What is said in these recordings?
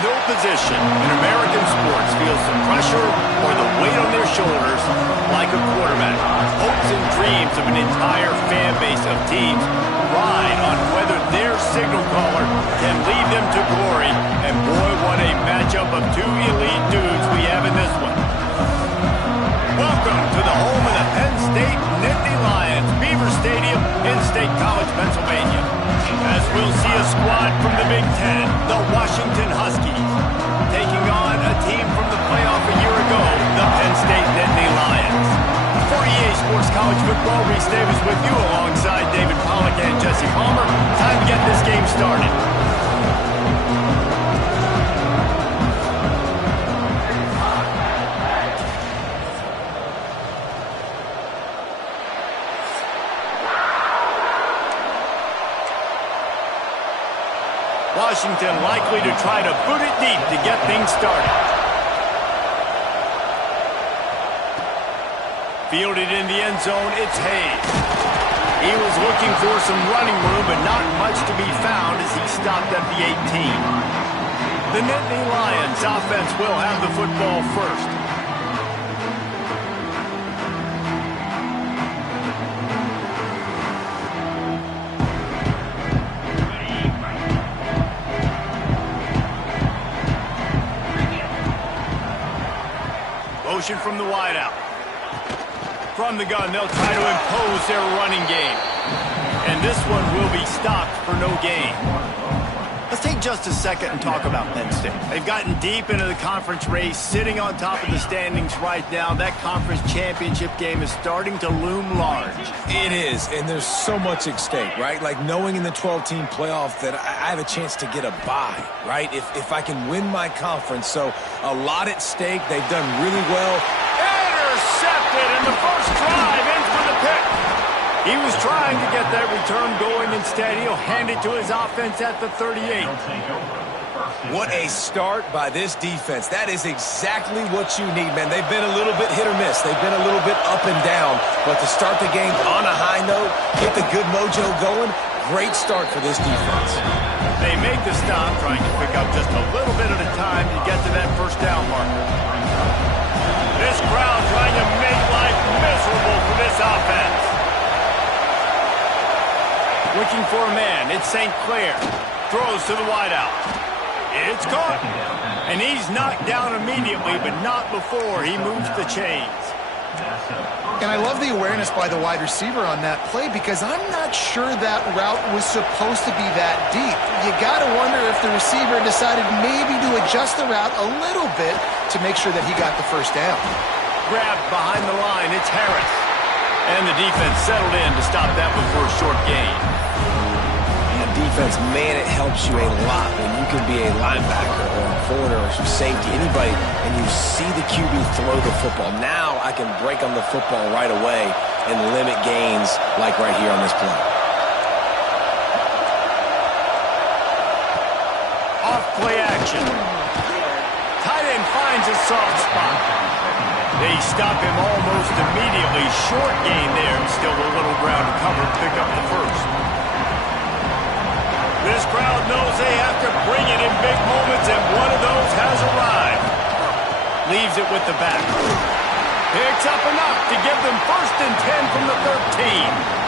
No position in American sports feels the pressure or the weight on their shoulders like a quarterback. Hopes and dreams of an entire fan base of teams ride on whether their signal caller can lead them to glory. And boy, what a matchup of two elite dudes we have in this one. Welcome to the home of the Penn State Nittany Lions, Beaver Stadium in State College, Pennsylvania. As we'll see a squad from the Big Ten, the Washington Huskies, taking on a team from the playoff a year ago, the Penn State Nittany Lions. For EA Sports College Football, Reese Davis with you alongside David Pollack and Jesse Palmer. Time to get this game started. Washington likely to try to boot it deep to get things started. Fielded in the end zone, it's Hayes. He was looking for some running room, but not much to be found as he stopped at the 18. The Nittany Lions offense will have the football first. Motion from the wideout. From the gun, they'll try to impose their running game. And this one will be stopped for no gain. Let's take just a second and talk about Penn State. They've gotten deep into the conference race, sitting on top of the standings right now. That conference championship game is starting to loom large. It is, and there's so much at stake, right? Like knowing in the 12-team playoff that I have a chance to get a bye, right? If I can win my conference. So a lot at stake. They've done really well. Intercepted in the first drive, in for the pick. He was trying to get that return going. Instead, he'll hand it to his offense at the 38. What a start by this defense. That is exactly what you need, man. They've been a little bit hit or miss. They've been a little bit up and down. But to start the game on a high note, get the good mojo going, great start for this defense. They make the stop, trying to pick up just a little bit at a time to get to that first down marker. This crowd trying to make life miserable for this offense. Looking for a man, it's St. Clair. Throws to the wideout. It's caught. And he's knocked down immediately, but not before he moves the chains. And I love the awareness by the wide receiver on that play because I'm not sure that route was supposed to be that deep. You got to wonder if the receiver decided maybe to adjust the route a little bit to make sure that he got the first down. Grabbed behind the line, it's Harris. And the defense settled in to stop that one for a short gain. And defense, man, it helps you a lot when you can be a linebacker or a corner or safety, anybody, and you see the QB throw the football. Now I can break on the football right away and limit gains like right here on this play. Off play action. Tight end finds a soft spot. They stop him almost immediately. Short gain there. Still a little ground to cover. Pick up the first. This crowd knows they have to bring it in big moments, and one of those has arrived. Leaves it with the back. Picks up enough to give them 1st and 10 from the 13.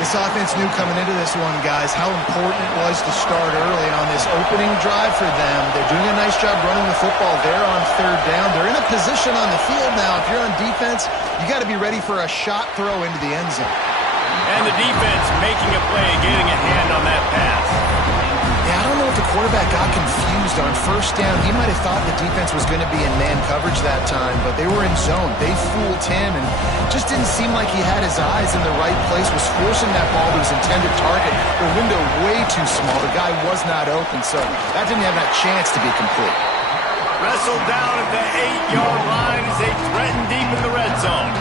This offense knew coming into this one, guys, how important it was to start early on this opening drive for them. They're doing a nice job running the football there on 3rd down. They're in a position on the field now. If you're on defense, you got to be ready for a shot throw into the end zone. And the defense making a play, getting a hand on that pass. Yeah, I don't know if the quarterback got confused on 1st down. He might have thought the defense was going to be in man coverage that time, but they were in zone. They fooled him and just didn't seem like he had his eyes in the right place, was forcing that ball to his intended target. The window way too small. The guy was not open, so that didn't have that chance to be complete. Wrestled down at the 8-yard line as they threaten deep in the red zone.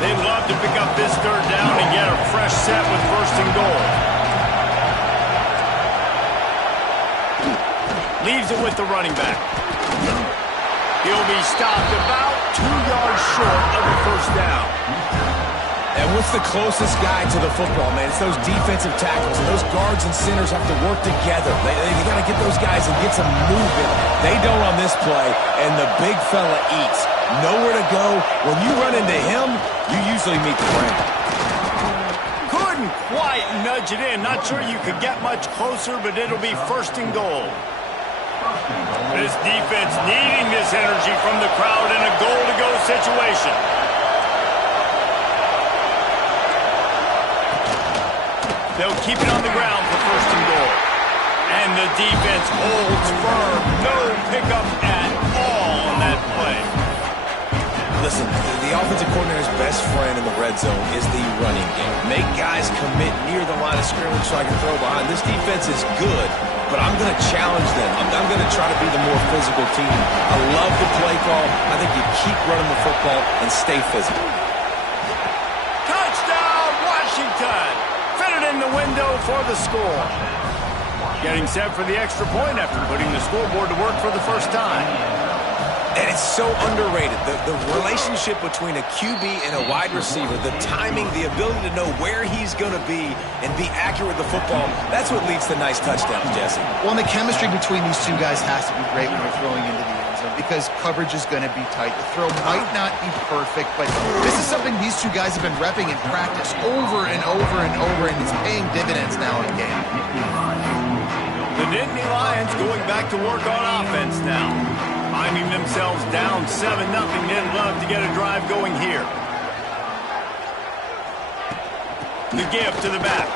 They'd love to pick up this 3rd down and get a fresh set with 1st and goal. Leaves it with the running back. He'll be stopped about 2 yards short of the first down. And what's the closest guy to the football, man? It's those defensive tackles. And those guards and centers have to work together. They got to get those guys and get some movement. They don't on this play, and the big fella eats. Nowhere to go. When you run into him, you usually meet the ground. Couldn't quite nudge it in. Not sure you could get much closer, but it'll be first and goal. This defense needing this energy from the crowd in a goal-to-go situation. They'll keep it on the ground for first and goal. And the defense holds firm. No pickup at all on that play. Listen, the offensive coordinator's best friend in the red zone is the running game. Make guys commit near the line of scrimmage so I can throw behind. This defense is good, but I'm going to challenge them. I'm going to try to be the more physical team. I love the play call. I think you keep running the football and stay physical. Touchdown, Washington! Fitted in the window for the score. Getting set for the extra point after putting the scoreboard to work for the first time. And it's so underrated. The relationship between a QB and a wide receiver, the timing, the ability to know where he's going to be and be accurate with the football, that's what leads to nice touchdowns, Jesse. Well, and the chemistry between these two guys has to be great when they're throwing into the end zone because coverage is going to be tight. The throw might not be perfect, but this is something these two guys have been repping in practice over and over and over, and it's paying dividends now in game. The Nittany Lions going back to work on offense now. Finding themselves down 7-0, they'd love to get a drive going here. The give to the back.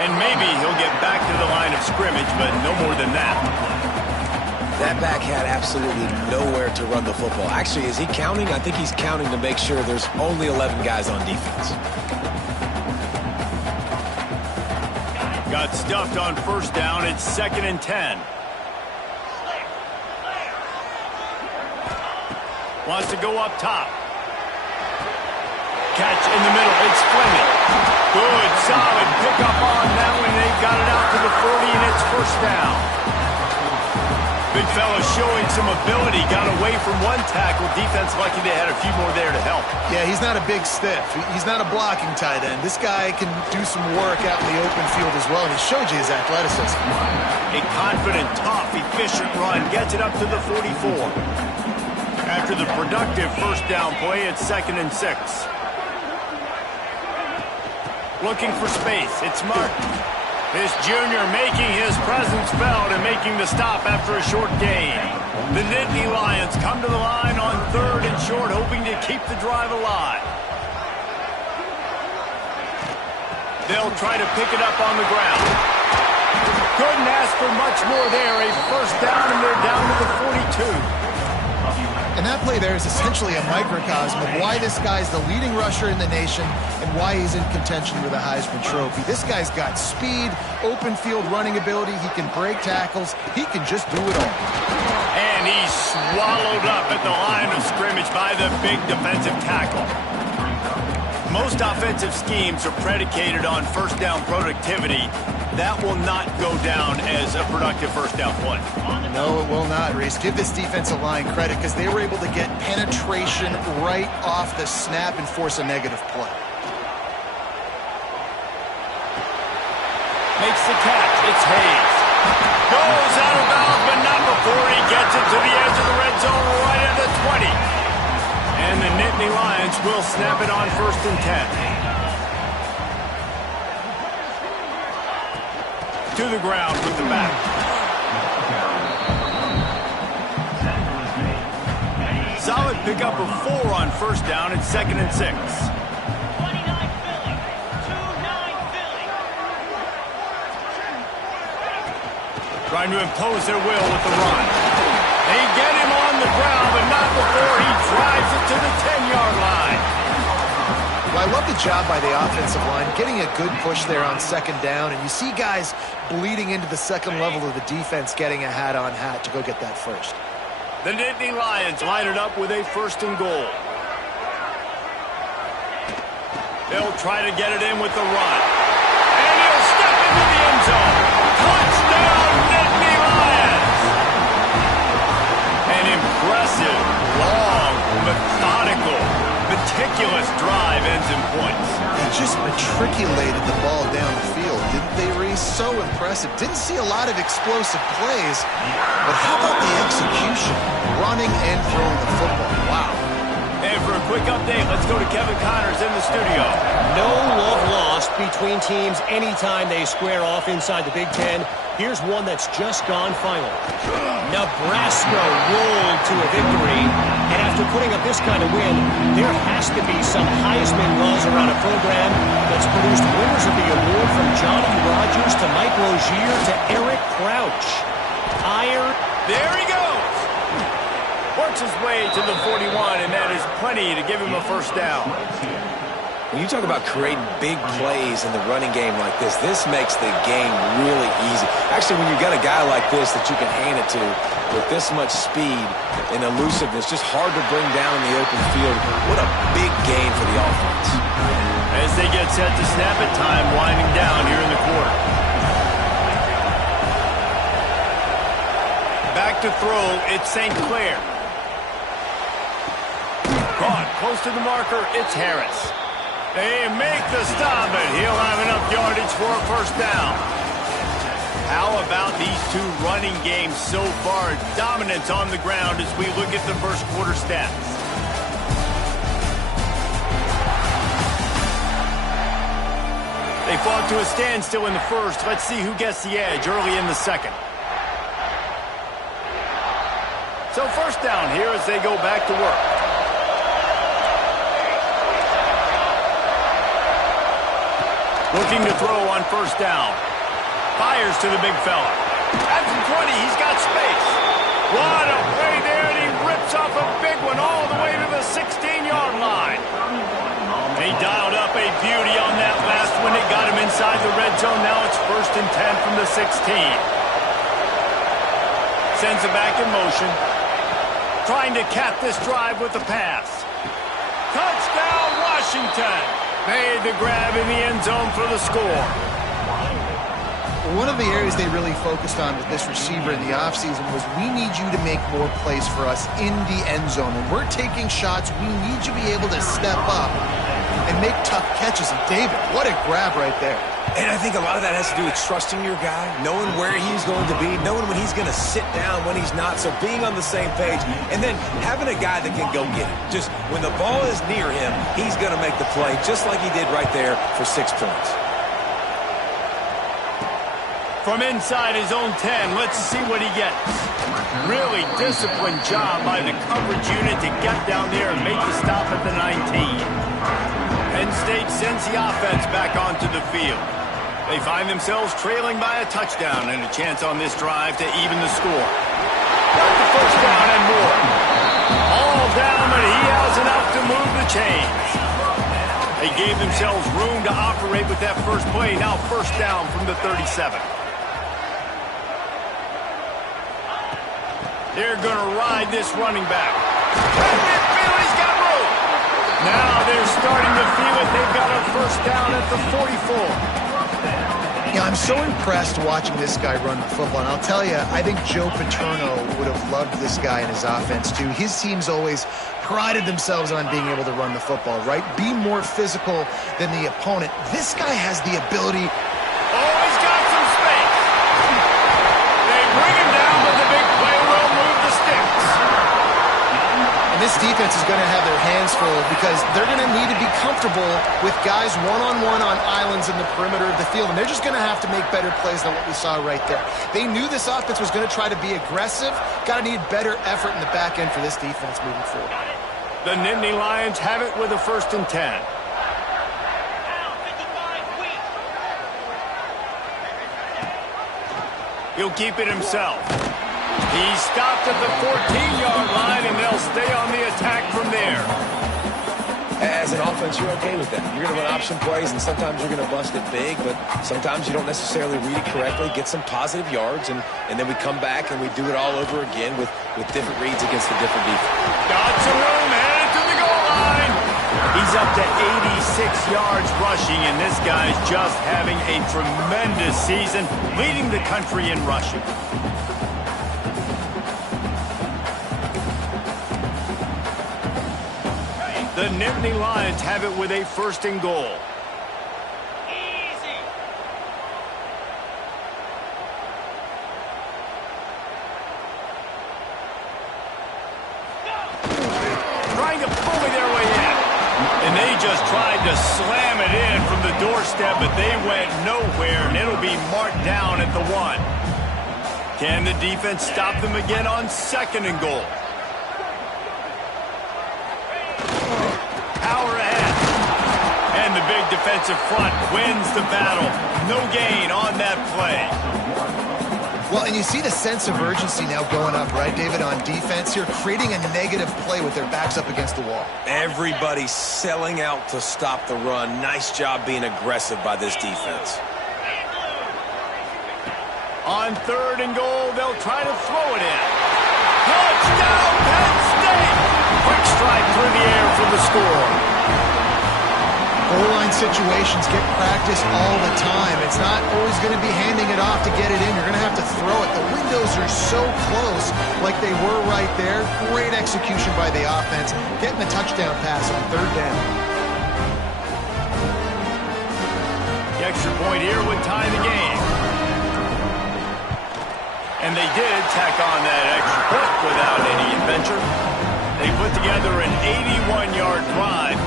And maybe he'll get back to the line of scrimmage, but no more than that. That back had absolutely nowhere to run the football. Actually, is he counting? I think he's counting to make sure there's only 11 guys on defense. Got stuffed on first down. It's 2nd and 10. Wants to go up top. Catch in the middle. It's Fleming. Good, solid pickup on that one. They got it out to the 40, and it's first down. Big fella showing some ability. Got away from one tackle. Defense lucky they had a few more there to help. Yeah, he's not a big stiff. He's not a blocking tight end. This guy can do some work out in the open field as well, and he showed you his athleticism. A confident, tough, efficient run. Gets it up to the 44. After the productive first down play, it's 2nd and 6. Looking for space. It's Martin. This junior making his presence felt and making the stop after a short gain. The Nittany Lions come to the line on 3rd and short, hoping to keep the drive alive. They'll try to pick it up on the ground. Couldn't ask for much more there. A first down, and they're down to the 42. And that play there is essentially a microcosm of why this guy's the leading rusher in the nation and why he's in contention with a Heisman Trophy. This guy's got speed, open field running ability. He can break tackles. He can just do it all. And he's swallowed up at the line of scrimmage by the big defensive tackle. Most offensive schemes are predicated on first down productivity. That will not go down as a productive first down play. No, it will not, Reese. Give this defensive line credit because they were able to get penetration right off the snap and force a negative play. Makes the catch. It's Hayes. Goes out of bounds, but not before he gets it to the edge of the red zone right at the 20. And the Nittany Lions will snap it on 1st and 10. To the ground with the back. Solid pickup of 4 on first down. It's 2nd and 6. Trying to impose their will with the run. They get him on the ground, but not before he drives it to the 10-yard line. Well, I love the job by the offensive line, getting a good push there on 2nd down, and you see guys bleeding into the second level of the defense getting a hat-on-hat to go get that first. The Nittany Lions line it up with a 1st and goal. They'll try to get it in with the run. And he'll step into the end zone. Touchdown, Nittany Lions! An impressive was so impressive. Didn't see a lot of explosive plays, but how about the execution? Running and throwing the football. Wow. And for a quick update, let's go to Kevin Connors in the studio. No love lost between teams anytime they square off inside the Big Ten. Here's one that's just gone final. Nebraska rolled to a victory, and after putting up this kind of win, there has to be some Heisman buzz around a program that's produced winners of the award from Johnny Rodgers to Mike Rozier to Eric Crouch. There he goes! Works his way to the 41, and that is plenty to give him a first down. When you talk about creating big plays in the running game like this makes the game really easy. Actually, when you've got a guy like this that you can hand it to with this much speed and elusiveness, just hard to bring down in the open field. What a big game for the offense. As they get set to snap it, time winding down here in the quarter. Back to throw, it's St. Clair. Caught close to the marker, it's Harris. They make the stop, and he'll have enough yardage for a first down. How about these two running games so far? Dominance on the ground as we look at the first quarter stats. They fought to a standstill in the first. Let's see who gets the edge early in the second. So first down here as they go back to work. Looking to throw on first down. Fires to the big fella. At the 20, he's got space. What a play there, and he rips off a big one all the way to the 16-yard line. He dialed up a beauty on that last one. It got him inside the red zone. Now it's 1st and 10 from the 16. Sends it back in motion. Trying to cap this drive with the pass. Touchdown, Washington. Made the grab in the end zone for the score. One of the areas they really focused on with this receiver in the offseason was we need you to make more plays for us in the end zone. When we're taking shots, we need you to be able to step up and make tough catches. And David, what a grab right there. And I think a lot of that has to do with trusting your guy, knowing where he's going to be, knowing when he's going to sit down, when he's not, so being on the same page, and then having a guy that can go get it. Just when the ball is near him, he's going to make the play, just like he did right there for 6 points. From inside his own 10, let's see what he gets. Really disciplined job by the coverage unit to get down there and make the stop at the 19. Penn State sends the offense back onto the field. They find themselves trailing by a touchdown and a chance on this drive to even the score. Got the first down and more. All down, but he has enough to move the chains. They gave themselves room to operate with that first play. Now first down from the 37. They're going to ride this running back. He's got room. Now they're starting to feel it. They've got a first down at the 44. Yeah, I'm so impressed watching this guy run the football. And I'll tell you, I think Joe Paterno would have loved this guy in his offense, too. His teams always prided themselves on being able to run the football, right? Be more physical than the opponent. This guy has the ability. Oh, he's got some space. They bring him down, but the big play will move the sticks. And this defense is going to have their hands full because they're going to need to be comfortable with guys one-on-one on islands in the perimeter of the field. And they're just going to have to make better plays than what we saw right there. They knew this offense was going to try to be aggressive. Got to need better effort in the back end for this defense moving forward. The Nittany Lions have it with a 1st and 10. He'll keep it himself. He's stopped at the 14-yard line, and they'll stay on the attack from there. As an offense, you're okay with that. You're going to run option plays, and sometimes you're going to bust it big, but sometimes you don't necessarily read it correctly, get some positive yards, and then we come back and we do it all over again with different reads against the different defense. Got some room, headed to the goal line. He's up to 86 yards rushing, and this guy's just having a tremendous season, leading the country in rushing. The Nittany Lions have it with a 1st and goal. trying to bully their way in. And they just tried to slam it in from the doorstep, but they went nowhere, and it'll be marked down at the 1. Can the defense stop them again on 2nd and goal? Power ahead. And the big defensive front wins the battle. No gain on that play. Well, and you see the sense of urgency now going up, right, David, on defense here, creating a negative play with their backs up against the wall. Everybody's selling out to stop the run. Nice job being aggressive by this defense. On 3rd and goal, they'll try to throw it in. Touchdown, Penn State! Quick strike through the air for the score. Goal line situations get practiced all the time. It's not always going to be handing it off to get it in. You're going to have to throw it. The windows are so close, like they were right there. Great execution by the offense, getting the touchdown pass on 3rd down. The extra point here would tie the game. And they did tack on that extra point without any adventure. They put together an 81-yard drive.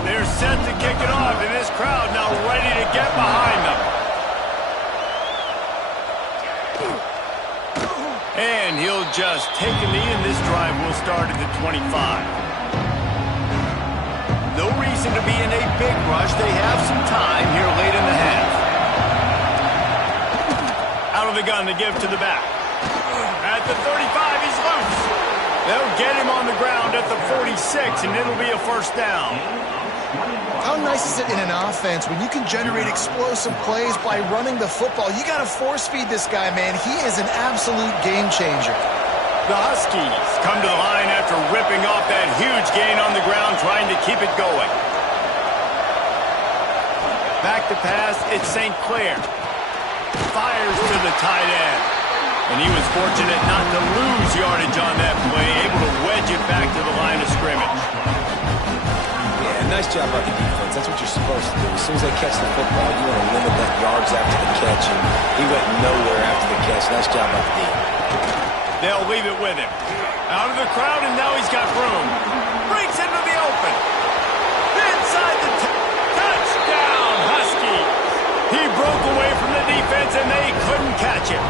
They're set to kick it off, and this crowd now ready to get behind them. And he'll just take a knee, and this drive will start at the 25. No reason to be in a big rush. They have some time here late in the half. Out of the gun to give to the back. At the 35, he's loose. They'll get him on the ground at the 46, and it'll be a 1st down. How nice is it in an offense when you can generate explosive plays by running the football? You got to force feed this guy, man. He is an absolute game changer. The Huskies come to the line after ripping off that huge gain on the ground, trying to keep it going. Back to pass, it's St. Clair. Fires to the tight end. And he was fortunate not to lose yardage on that play, able to wedge it back to the line of scrimmage. Nice job by the defense. That's what you're supposed to do. As soon as they catch the football, you want to limit that yards after the catch, and he went nowhere after the catch. Nice job by the defense. They'll leave it with him. Out of the crowd, and now he's got room. Breaks into the open. Inside the touchdown, Huskies. He broke away from the defense, and they couldn't catch him.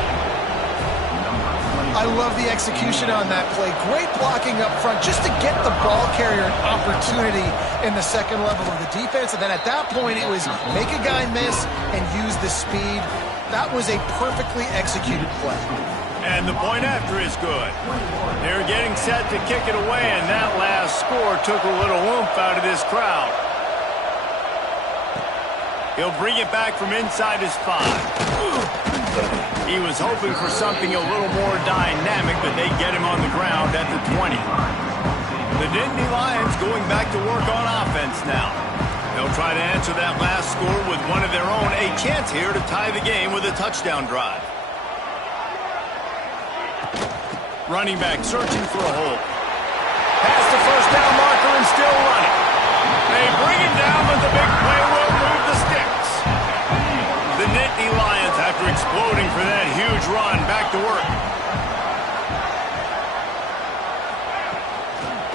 I love the execution on that play. Great blocking up front just to get the ball carrier an opportunity in the 2nd level of the defense. And then at that point, it was make a guy miss and use the speed. That was a perfectly executed play. And the point after is good. They're getting set to kick it away, and that last score took a little oomph out of this crowd. He'll bring it back from inside his 5. He was hoping for something a little more dynamic, but they get him on the ground at the 20. The Nittany Lions going back to work on offense now. They'll try to answer that last score with one of their own. A chance here to tie the game with a touchdown drive. Running back searching for a hole. Past the 1st down marker and still running. They bring him down, but the big play will move the sticks. The Nittany Lions, after exploding for that huge run, back to work.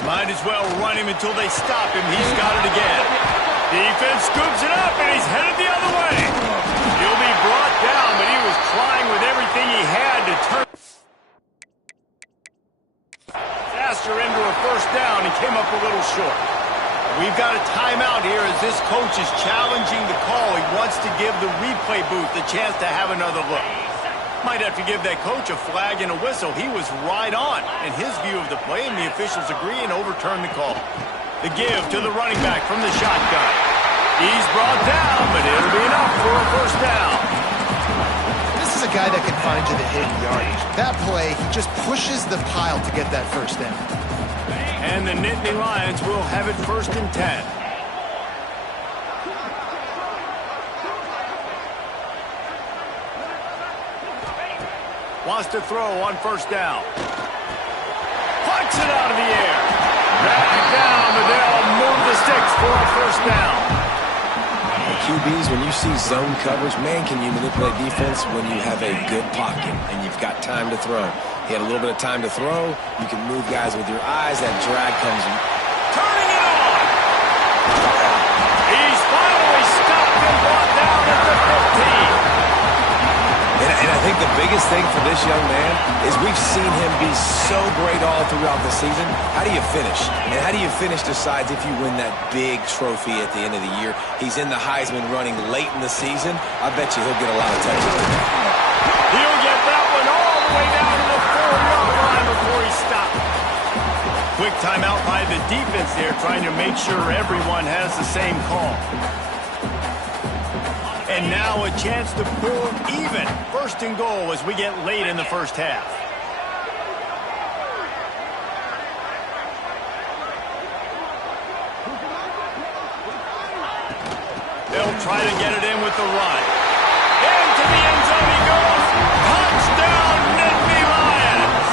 Might as well run him until they stop him. He's got it again. Defense scoops it up, and he's headed the other way. He'll be brought down, but he was trying with everything he had to turn faster into a 1st down. He came up a little short. We've got a timeout here as this coach is challenging the call. He wants to give the replay booth the chance to have another look. Might have to give that coach a flag and a whistle. He was right on in his view of the play, and the officials agree and overturn the call. The give to the running back from the shotgun. He's brought down, but it'll be enough for a 1st down. This is a guy that can find you the hidden yardage. That play, he just pushes the pile to get that 1st down. And the Nittany Lions will have it 1st and 10. Wants to throw on 1st down. Plucks it out of the air. Back down, but they'll move the sticks for a 1st down. QBs, when you see zone coverage, man, can you manipulate defense when you have a good pocket and you've got time to throw. He had a little bit of time to throw. You can move guys with your eyes. That drag comes in. Turn and brought down at the 15. And I think the biggest thing for this young man is we've seen him be so great all throughout the season. How do you finish? And how do you finish decides if you win that big trophy at the end of the year. He's in the Heisman running late in the season. I bet you he'll get a lot of touches. He'll get that one all the way down to the 4-yard line before he stops. Quick timeout by the defense there, trying to make sure everyone has the same call. And now a chance to pull even. First and goal as we get late in the first half. They'll try to get it in with the run. Into the end zone he goes. Touchdown, Nittany Lions.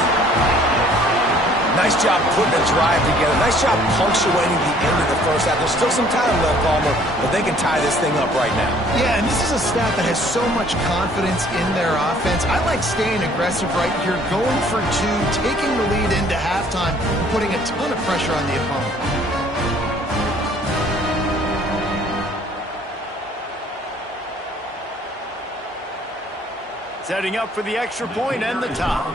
Nice job putting a drive together. Nice job punctuating the end of the first half. There's still some time left, Palmer, but they can tie this thing up right now. Yeah, and this is a staff that has so much confidence in their offense. I like staying aggressive right here, going for two, taking the lead into halftime, and putting a ton of pressure on the opponent. Setting up for the extra point and the top.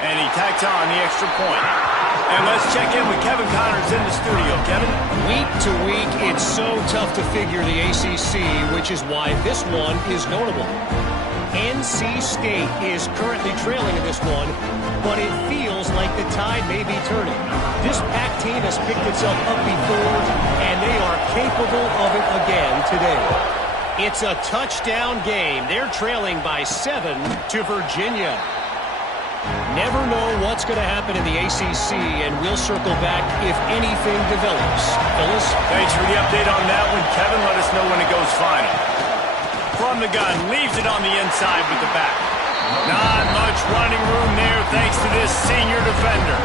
And he tacks on the extra point. And let's check in with Kevin Connors in the studio. Kevin? Week to week, it's so tough to figure the ACC, which is why this one is notable. NC State is currently trailing in this one, but it feels like the tide may be turning. This Pac team has picked itself up before, and they are capable of it again today. It's a touchdown game. They're trailing by 7 to Virginia. Never know what's going to happen in the ACC, and we'll circle back if anything develops. Phyllis? Thanks for the update on that one, Kevin. Let us know when it goes final. From the gun, leaves it on the inside with the back. Not much running room there thanks to this senior defender.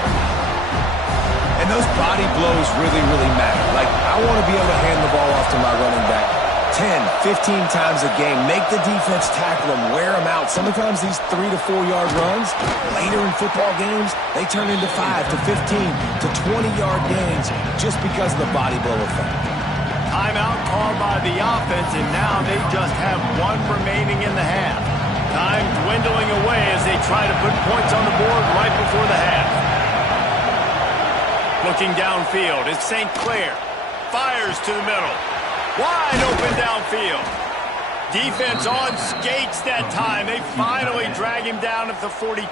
And those body blows really, really matter. Like, I want to be able to hand the ball off to my running back 10, 15 times a game. Make the defense tackle them, wear them out. Sometimes these 3 to 4 yard runs, later in football games, they turn into 5 to 15 to 20-yard gains just because of the body blow effect. Timeout called by the offense, and now they just have one remaining in the half. Time dwindling away as they try to put points on the board right before the half. Looking downfield, it's St. Clair. Fires to the middle. Wide open downfield. Defense on skates that time. They finally drag him down at the 42.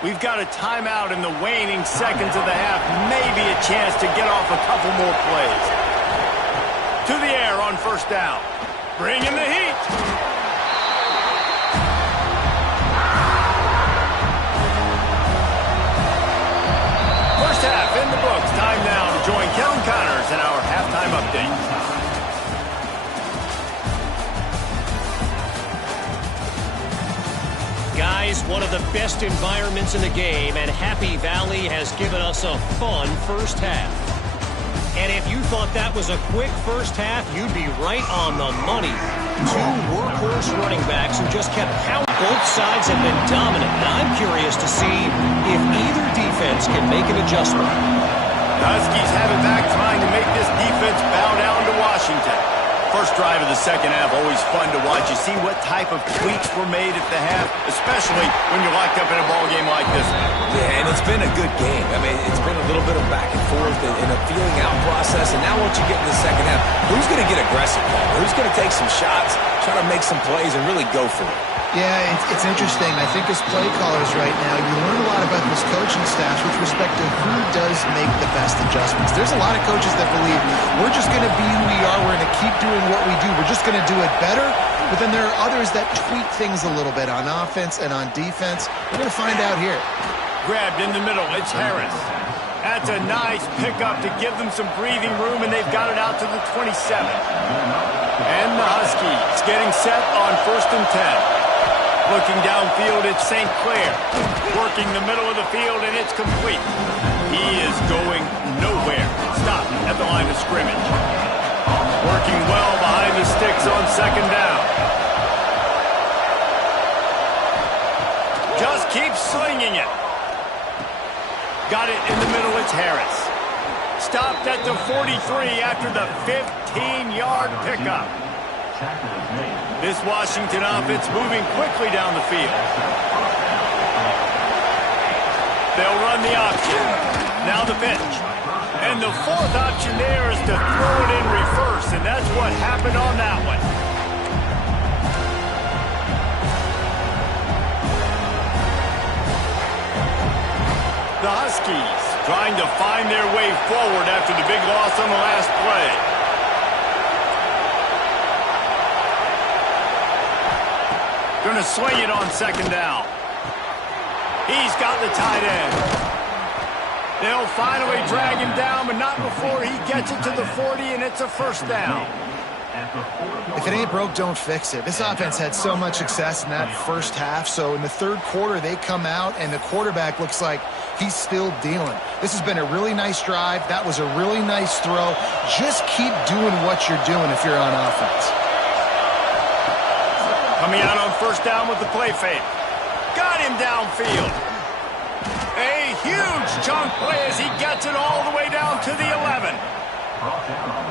We've got a timeout in the waning seconds of the half. Maybe a chance to get off a couple more plays. To the air on first down. Bring in the heat. First half in the books. Time now to join Kevin Connors in our halftime update. Guys, one of the best environments in the game, and Happy Valley has given us a fun first half. And if you thought that was a quick first half, you'd be right on the money. Two workhorse running backs who just kept pounding. Both sides have been dominant. Now I'm curious to see if either defense can make an adjustment. The Huskies have it back, trying to make this defense bow down to Washington. First drive of the second half, always fun to watch. You see what type of tweaks were made at the half, especially when you're locked up in a ball game like this one. Yeah, and it's been a good game. I mean, it's been a little bit of back and forth and a feeling out process. And now once you get in the second half, who's going to get aggressive, Paul? Who's going to take some shots, try to make some plays, and really go for it? Yeah, it's interesting. I think as play callers right now, you learn a lot about this coaching staff with respect to who does make the best adjustments. There's a lot of coaches that believe we're just going to be who we are. We're going to keep doing what we do. We're just going to do it better. But then there are others that tweak things a little bit on offense and on defense. We're going to find out here. Grabbed in the middle. It's Harris. That's a nice pickup to give them some breathing room, and they've got it out to the 27. And the Huskies getting set on 1st and 10. Looking downfield, it's St. Clair. Working the middle of the field, and it's complete. He is going nowhere. Stop at the line of scrimmage. Working well behind the sticks on second down. Just keep slinging it. Got it in the middle, it's Harris. Stopped at the 43 after the 15-yard pickup. This Washington offense moving quickly down the field. They'll run the option. Now the pitch. And the fourth option there is to throw it in reverse, and that's what happened on that one. The Huskies trying to find their way forward after the big loss on the last play. Going to swing it on second down. He's got the tight end. They'll finally drag him down, but not before he gets it to the 40, and it's a first down. If it ain't broke, don't fix it. This offense had so much success in that first half, so in the third quarter, they come out, and the quarterback looks like he's still dealing. This has been a really nice drive. That was a really nice throw. Just keep doing what you're doing if you're on offense. Coming out on first down with the play fake. Got him downfield. A huge chunk play as he gets it all the way down to the 11.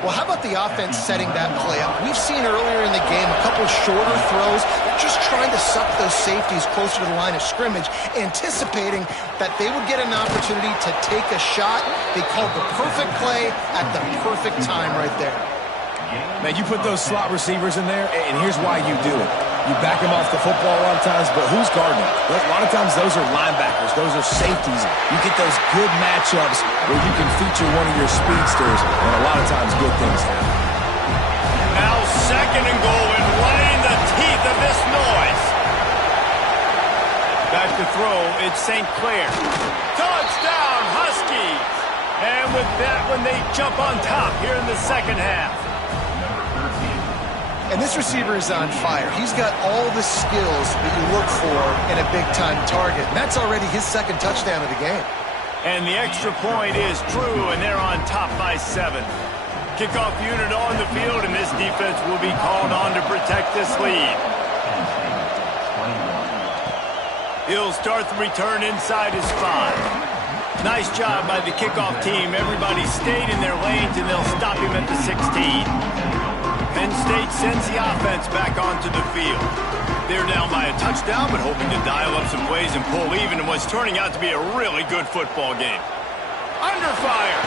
Well, how about the offense setting that play up? We've seen earlier in the game a couple shorter throws. They're just trying to suck those safeties closer to the line of scrimmage, anticipating that they would get an opportunity to take a shot. They called the perfect play at the perfect time right there. Man, you put those slot receivers in there, and here's why you do it. You back them off the football a lot of times, but who's guarding them? A lot of times those are linebackers. Those are safeties. You get those good matchups where you can feature one of your speedsters, and a lot of times good things happen. Now second and goal, and right in the teeth of this noise. Back to throw, it's St. Clair. Touchdown, Huskies! And with that one, they jump on top here in the second half. And this receiver is on fire. He's got all the skills that you look for in a big-time target. And that's already his second touchdown of the game. And the extra point is true, and they're on top by 7. Kickoff unit on the field, and this defense will be called on to protect this lead. He'll start the return inside his 5. Nice job by the kickoff team. Everybody stayed in their lanes, and they'll stop him at the 16. Penn State sends the offense back onto the field. They're down by a touchdown, but hoping to dial up some plays and pull even in what's turning out to be a really good football game. Under fire.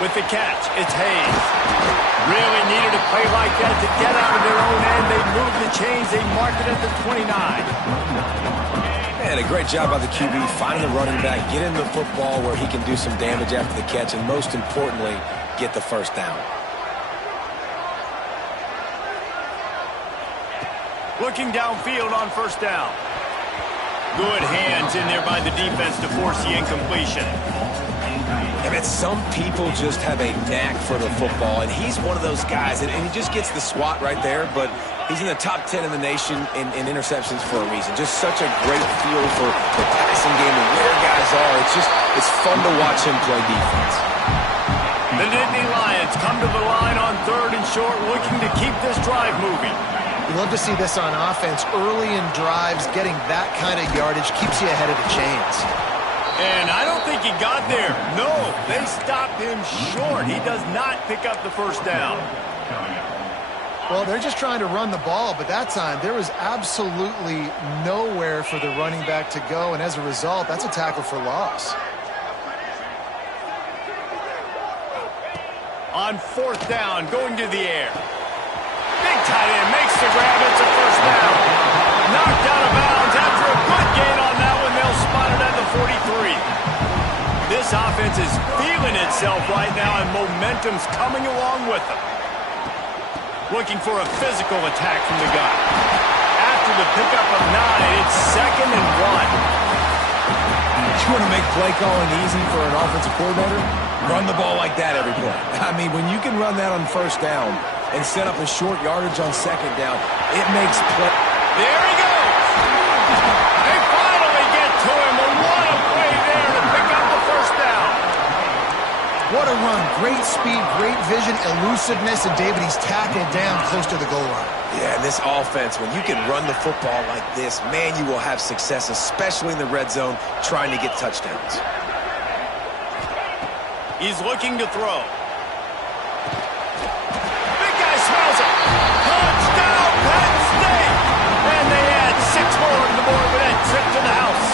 With the catch, it's Hayes. Really needed a play like that to get out of their own end. They move the chains. They mark it at the 29. Man, a great job by the QB, finding the running back, getting the football where he can do some damage after the catch, and most importantly, get the first down. Looking downfield on first down. Good hands in there by the defense to force the incompletion. I mean, some people just have a knack for the football, and he's one of those guys, and he just gets the swat right there, but he's in the top 10 in the nation in interceptions for a reason. Just such a great feel for the passing game and where guys are. It's fun to watch him play defense. The Nittany Lions come to the line on third and short, looking to keep this drive moving. You love to see this on offense. Early in drives, getting that kind of yardage keeps you ahead of the chains. And I don't think he got there. No, they stopped him short. He does not pick up the first down. Well, they're just trying to run the ball, but that time there was absolutely nowhere for the running back to go, and as a result, that's a tackle for loss. On fourth down, going to the air. Big tight end makes the grab. It's a first down. Knocked out of bounds after a good gain on that one. They'll spot it at the 43. This offense is feeling itself right now, and momentum's coming along with them. Looking for a physical attack from the guy. After the pickup of 9, it's second and 1. You want to make play calling easy for an offensive coordinator? Run the ball like that every play. I mean, when you can run that on first down and set up a short yardage on second down, it makes play. There he goes. They finally get to him. And what a play there to pick up the first down. What a run. Great speed, great vision, elusiveness, and David, he's tackled down close to the goal line. Yeah, and this offense, when you can run the football like this, man, you will have success, especially in the red zone, trying to get touchdowns. He's looking to throw. Big guy smells it. Touchdown, Penn State! And they add 6 more on the board with that trip to the house.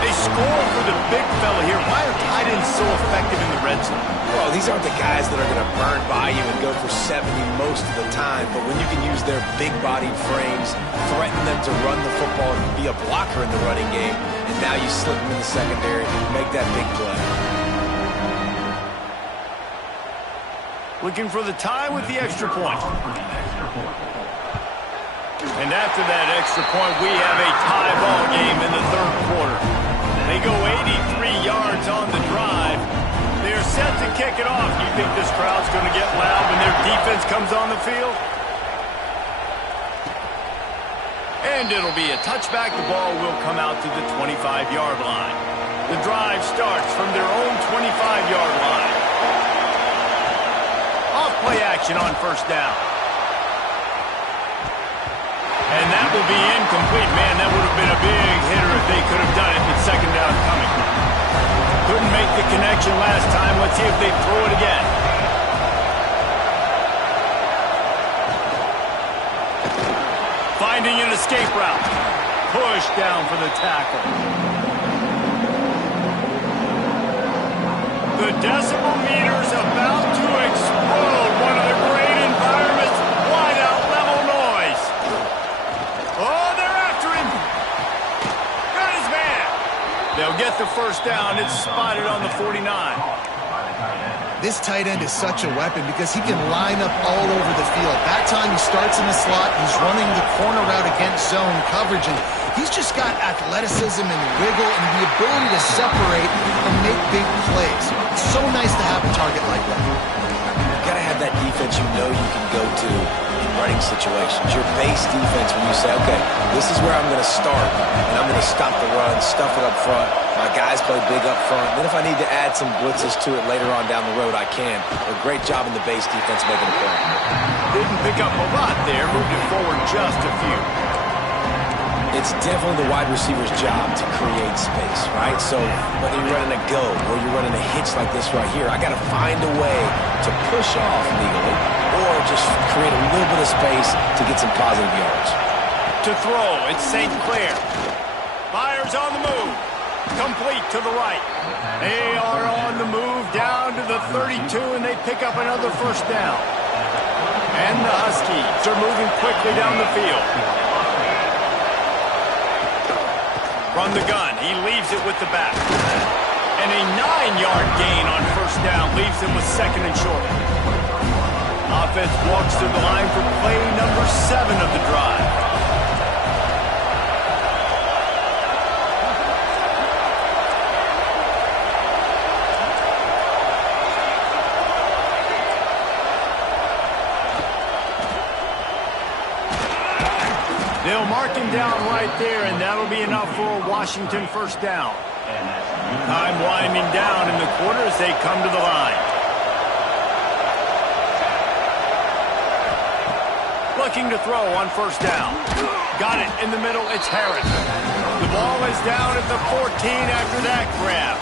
They score for the big fella here. Why are tight ends so effective in the red zone? Well, these aren't the guys that are going to burn by you and go for 70 most of the time, but when you can use their big-bodied frames, threaten them to run the football and be a blocker in the running game, and now you slip them in the secondary, make that big play. Looking for the tie with the extra point. And after that extra point, we have a tie ball game in the third quarter. They go 83 yards on the drive. They're set to kick it off. You think this crowd's going to get loud when their defense comes on the field? And it'll be a touchback. The ball will come out to the 25-yard line. The drive starts from their own 25-yard line. Off-play action on first down. And that will be incomplete. Man, that would have been a big hitter if they could have done it with second down coming. Couldn't make the connection last time. Let's see if they throw it again. Finding an escape route. Push down for the tackle. The decibel meter's about to explode. One of the great environments. Wide out level noise. Oh, they're after him. Got his man. They'll get the first down. It's spotted on the 49. This tight end is such a weapon because he can line up all over the field. That time he starts in the slot. He's running the corner route against zone coverage, and he's just got athleticism and wiggle and the ability to separate and make big plays. It's so nice to have a target like that. You got to have that defense you know you can go to in running situations. Your base defense when you say, okay, this is where I'm going to start, and I'm going to stop the run, stuff it up front. My guys play big up front. Then if I need to add some blitzes to it later on down the road, I can. A great job in the base defense making a play. Didn't pick up a lot there. Moved it forward just a few. It's definitely the wide receiver's job to create space, right? So whether you're running a go or you're running a hitch like this right here, I got to find a way to push off legally or just create a little bit of space to get some positive yards. To throw, it's St. Clair. Fires on the move. Complete to the right. They are on the move down to the 32, and they pick up another first down. And the Huskies are moving quickly down the field. From the gun, he leaves it with the back. And a 9-yard gain on first down leaves him with second and short. Offense walks to the line for play number 7 of the drive. They'll mark him down right there, and that'll be enough for a Washington first down. Time winding down in the quarter as they come to the line. Looking to throw on first down. Got it in the middle. It's Harris. The ball is down at the 14 after that grab.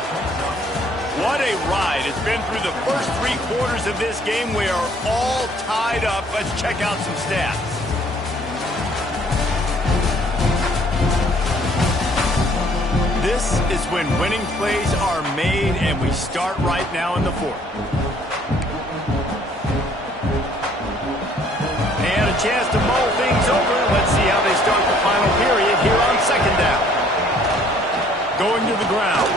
What a ride. It's been through the first 3 quarters of this game. We are all tied up. Let's check out some stats. This is when winning plays are made, and we start right now in the fourth. And a chance to mull things over. Let's see how they start the final period here on second down. Going to the ground.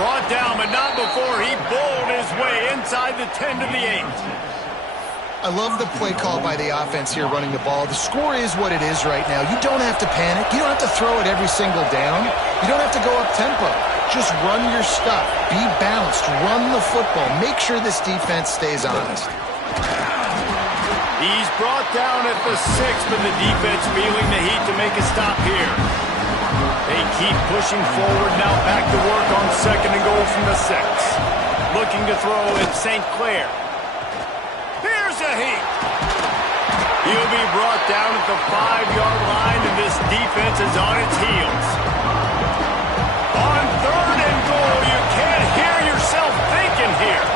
Brought down, but not before he bowled his way inside the 10 to the 8. I love the play call by the offense here running the ball. The score is what it is right now. You don't have to panic. You don't have to throw it every single down. You don't have to go up tempo. Just run your stuff. Be balanced. Run the football. Make sure this defense stays honest. He's brought down at the 6, but the defense feeling the heat to make a stop here. They keep pushing forward. Now back to work on second and goal from the 6. Looking to throw at St. Clair. Here's a heat. He'll be brought down at the 5-yard line, and this defense is on its heels. On third and goal, you can't hear here.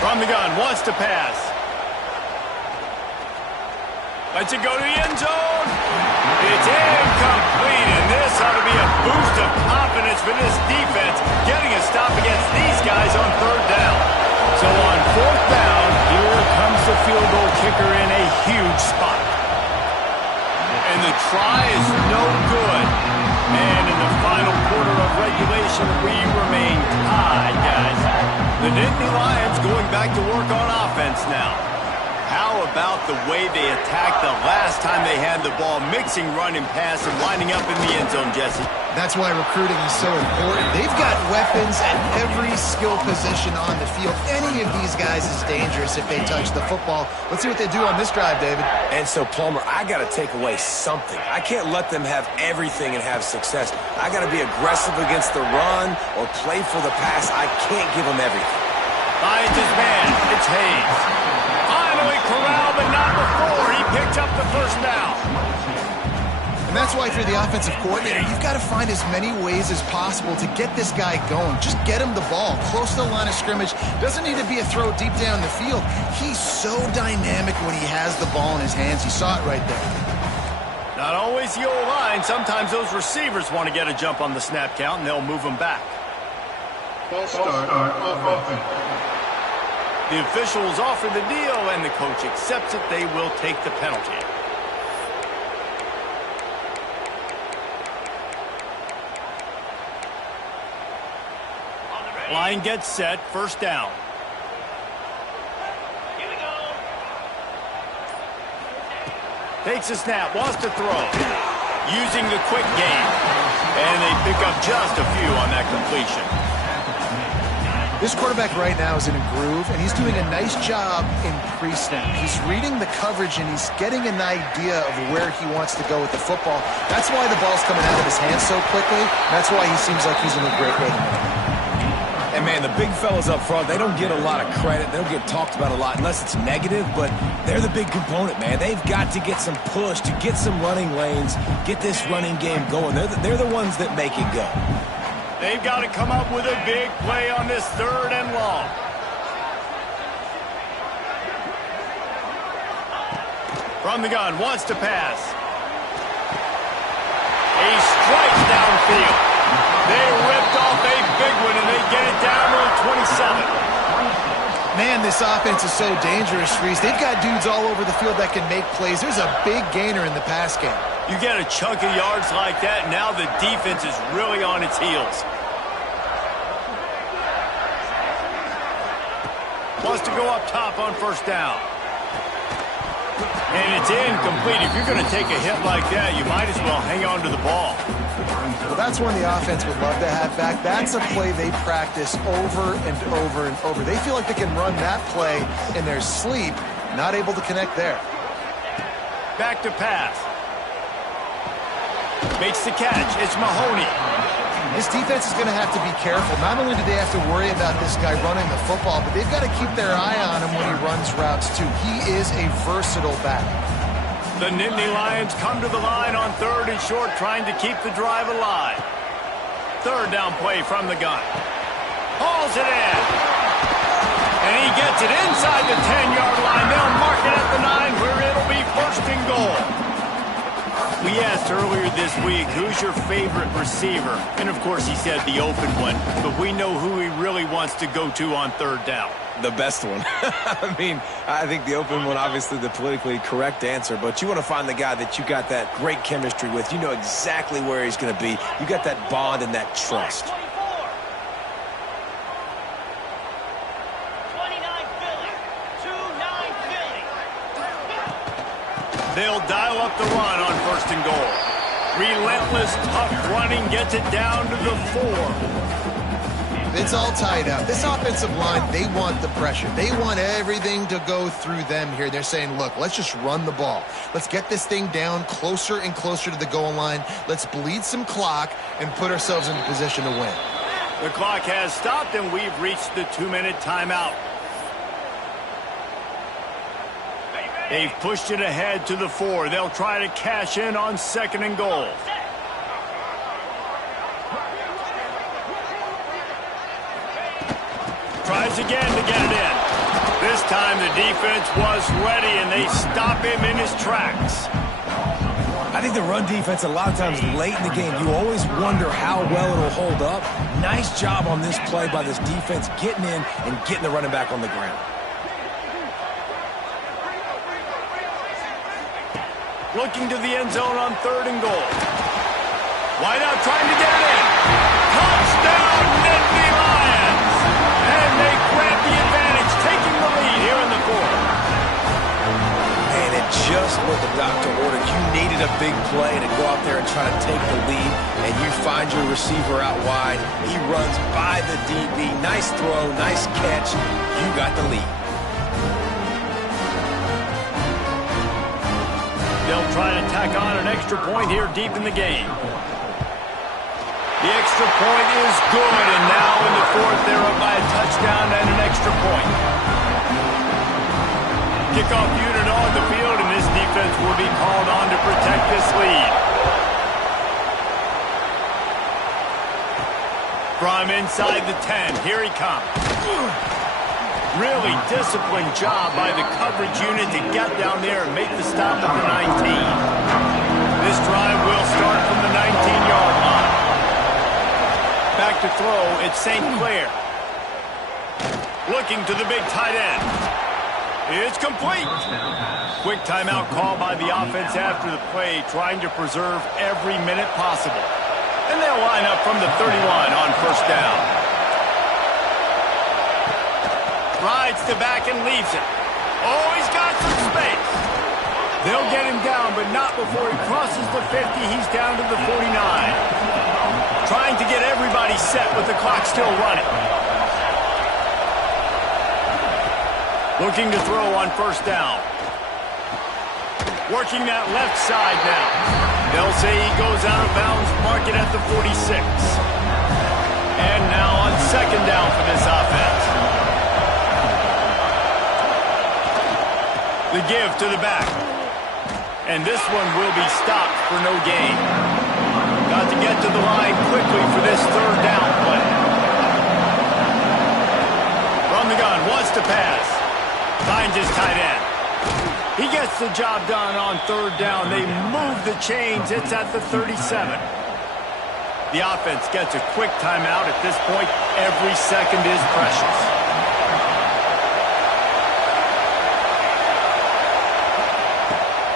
From the gun, wants to pass. Lets it go to the end zone. It's incomplete, and this ought to be a boost of confidence for this defense, getting a stop against these guys on third down. So on fourth down, here comes the field goal kicker in a huge spot. And the try is no good. And in the final quarter of regulation, we remain tied, guys. The Nittany Lions going back to work on offense now. How about the way they attacked the last time they had the ball, mixing run and pass and lining up in the end zone, Jesse? That's why recruiting is so important. They've got weapons at every skill position on the field. Any of these guys is dangerous if they touch the football. Let's see what they do on this drive, David. And so, Palmer, I got to take away something. I can't let them have everything and have success. I got to be aggressive against the run or play for the pass. I can't give them everything. Finds his man. It's Hayes. Finally corralled, but not before he picked up the first down. And that's why, if you're the offensive coordinator, you've got to find as many ways as possible to get this guy going. Just get him the ball close to the line of scrimmage. Doesn't need to be a throw deep down the field. He's so dynamic when he has the ball in his hands. You saw it right there. Not always the old line. Sometimes those receivers want to get a jump on the snap count, and they'll move them back. False start of offense. The officials offer the deal, and the coach accepts it. They will take the penalty. Line gets set. First down. Here we go. Takes a snap. Wants to throw. Using the quick game. And they pick up just a few on that completion. This quarterback right now is in a groove, and he's doing a nice job in pre-snap. He's reading the coverage, and he's getting an idea of where he wants to go with the football. That's why the ball's coming out of his hands so quickly. That's why he seems like he's in a great rhythm. And, man, the big fellas up front, they don't get a lot of credit. They don't get talked about a lot unless it's negative, but they're the big component, man. They've got to get some push, to get some running lanes, get this running game going. They're the ones that make it go. They've got to come up with a big play on this third and long. From the gun, wants to pass. A strike downfield. They ripped off a big one, and they get it down to the 27. Man, this offense is so dangerous, Reese. They've got dudes all over the field that can make plays. There's a big gainer in the pass game. You get a chunk of yards like that, now the defense is really on its heels. Wants to go up top on first down. And it's incomplete. If you're going to take a hit like that, you might as well hang on to the ball. Well, that's one the offense would love to have back. That's a play they practice over and over and over. They feel like they can run that play in their sleep, not able to connect there. Back to pass. Makes the catch. It's Mahoney. This defense is going to have to be careful. Not only do they have to worry about this guy running the football, but they've got to keep their eye on him when he runs routes, too. He is a versatile back. The Nittany Lions come to the line on third and short, trying to keep the drive alive. Third down play from the gun. Hauls it in. And he gets it inside the 10-yard line. They'll mark it at the 9, where it'll be first and goal. We asked earlier this week, who's your favorite receiver? And, of course, he said the open one. But we know who he really wants to go to on third down. The best one. I mean, I think the open one, obviously the politically correct answer, but you want to find the guy that you got that great chemistry with. You know exactly where he's going to be. You got that bond and that trust. 29 Philly. 2-9 Philly. They'll dial up the run on first and goal. Relentless, tough running gets it down to the 4. It's all tied up. This offensive line, they want the pressure. They want everything to go through them here. They're saying, look, let's just run the ball. Let's get this thing down closer and closer to the goal line. Let's bleed some clock and put ourselves in a position to win. The clock has stopped, and we've reached the 2-minute timeout. They've pushed it ahead to the 4. They'll try to cash in on second and goal. tries again to get it in. This time the defense was ready, and they stop him in his tracks. I think the run defense, a lot of times late in the game, you always wonder how well it'll hold up. Nice job on this play by this defense, getting in and getting the running back on the ground. Looking to the end zone on 3rd and goal. Wideout trying to get it in. Touchdown, Nittany Lions! And they grab the advantage, taking the lead here in the 4th. And it just what the doctor ordered. You needed a big play to go out there and try to take the lead, and you find your receiver out wide. He runs by the DB. Nice throw, nice catch. You got the lead. They'll try to tack on an extra point here deep in the game. The extra point is good, and now in the 4th, they're up by a touchdown and an extra point. Kickoff unit on the field, and this defense will be called on to protect this lead. From inside the 10, here he comes. Really disciplined job by the coverage unit to get down there and make the stop at the 19. This drive will start from the 19-yard line. Back to throw, it's St. Clair. Looking to the big tight end. It's complete. Quick timeout call by the offense after the play, trying to preserve every minute possible. And they'll line up from the 31 on 1st down. Rides to back and leaves it. Oh, he's got some space. They'll get him down, but not before he crosses the 50. He's down to the 49. Trying to get everybody set with the clock still running. Looking to throw on 1st down. Working that left side now. They'll say he goes out of bounds, mark it at the 46. And now on 2nd down for this offense. The give to the back. And this one will be stopped for no gain. Got to get to the line quickly for this 3rd down play. From the gun, wants to pass. Finds his tight end. He gets the job done on 3rd down. They move the chains. It's at the 37. The offense gets a quick timeout. At this point, every second is precious.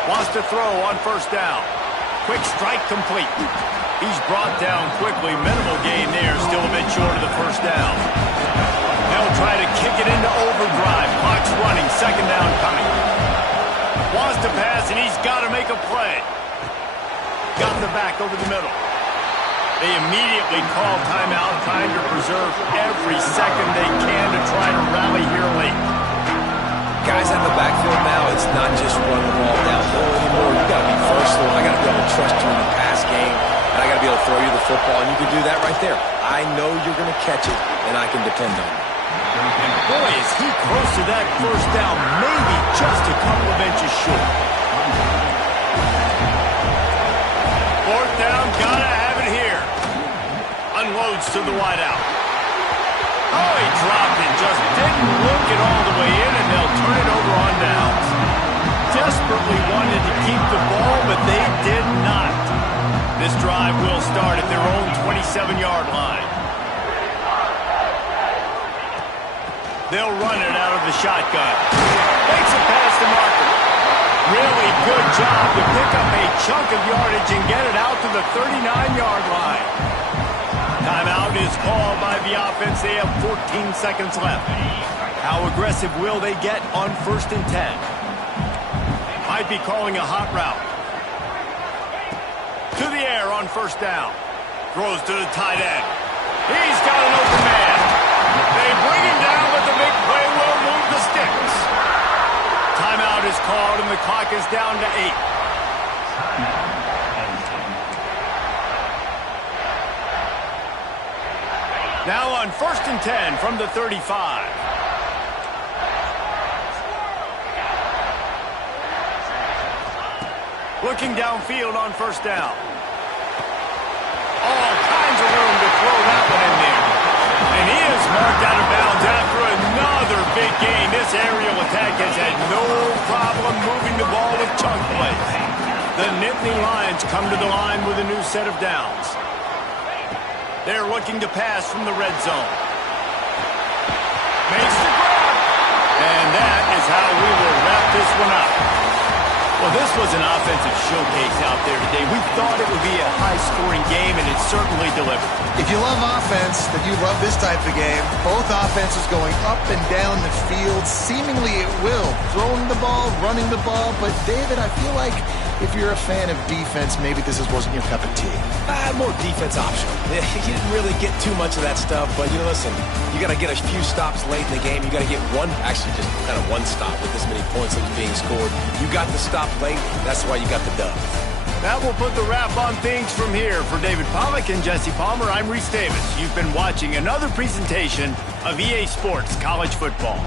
Wants to throw on 1st down. Quick strike complete. He's brought down quickly. Minimal gain there. Still a bit short of the 1st down. They'll try to kick it into overdrive. Clock's running. 2nd down coming. Wants to pass, and he's got to make a play. Got the back over the middle. They immediately call timeout, trying to preserve every second they can to try to rally here late. Guys out in the backfield now, it's not just run the ball downhill anymore. You got to be versatile. I got to be able to trust you in the pass game, and I got to be able to throw you the football, and you can do that right there. I know you're going to catch it, and I can depend on it. And boy, is he close to that 1st down, maybe just a couple of inches short. 4th down, gotta have it here. Unloads to the wideout. Oh, he dropped it, just didn't look it all the way in, and they'll turn it over on downs. Desperately wanted to keep the ball, but they did not. This drive will start at their own 27-yard line. They'll run it out of the shotgun. Makes a pass to Markham. Really good job to pick up a chunk of yardage and get it out to the 39-yard line. Timeout is called by the offense. They have 14 seconds left. How aggressive will they get on 1st and 10? Might be calling a hot route. To the air on 1st down. Throws to the tight end. He's got an open man. They bring him down, but the big play will move the sticks. Timeout is called, and the clock is down to 8. Now on 1st and 10 from the 35. Looking downfield on 1st down. All kinds of room to throw that one in there. And he is marked out of bounds after a big gain. This aerial attack has had no problem moving the ball with chunk plays. The Nittany Lions come to the line with a new set of downs. They're looking to pass from the red zone. Makes the grab. And that is how we will wrap this one up. Well, this was an offensive showcase out there today. We thought it would be a high-scoring game, and it certainly delivered. If you love offense, then you love this type of game. Both offenses going up and down the field, seemingly at will. Throwing the ball, running the ball. But, David, I feel like if you're a fan of defense, maybe this wasn't your cup of tea. More defense optional. You didn't really get too much of that stuff, but, listen, you got to get a few stops late in the game. You got to get just kind of one stop with this many points that was being scored. You got the stop late. That's why you got the dub. That will put the wrap on things from here. For David Pollack and Jesse Palmer, I'm Reese Davis. You've been watching another presentation of EA Sports College Football.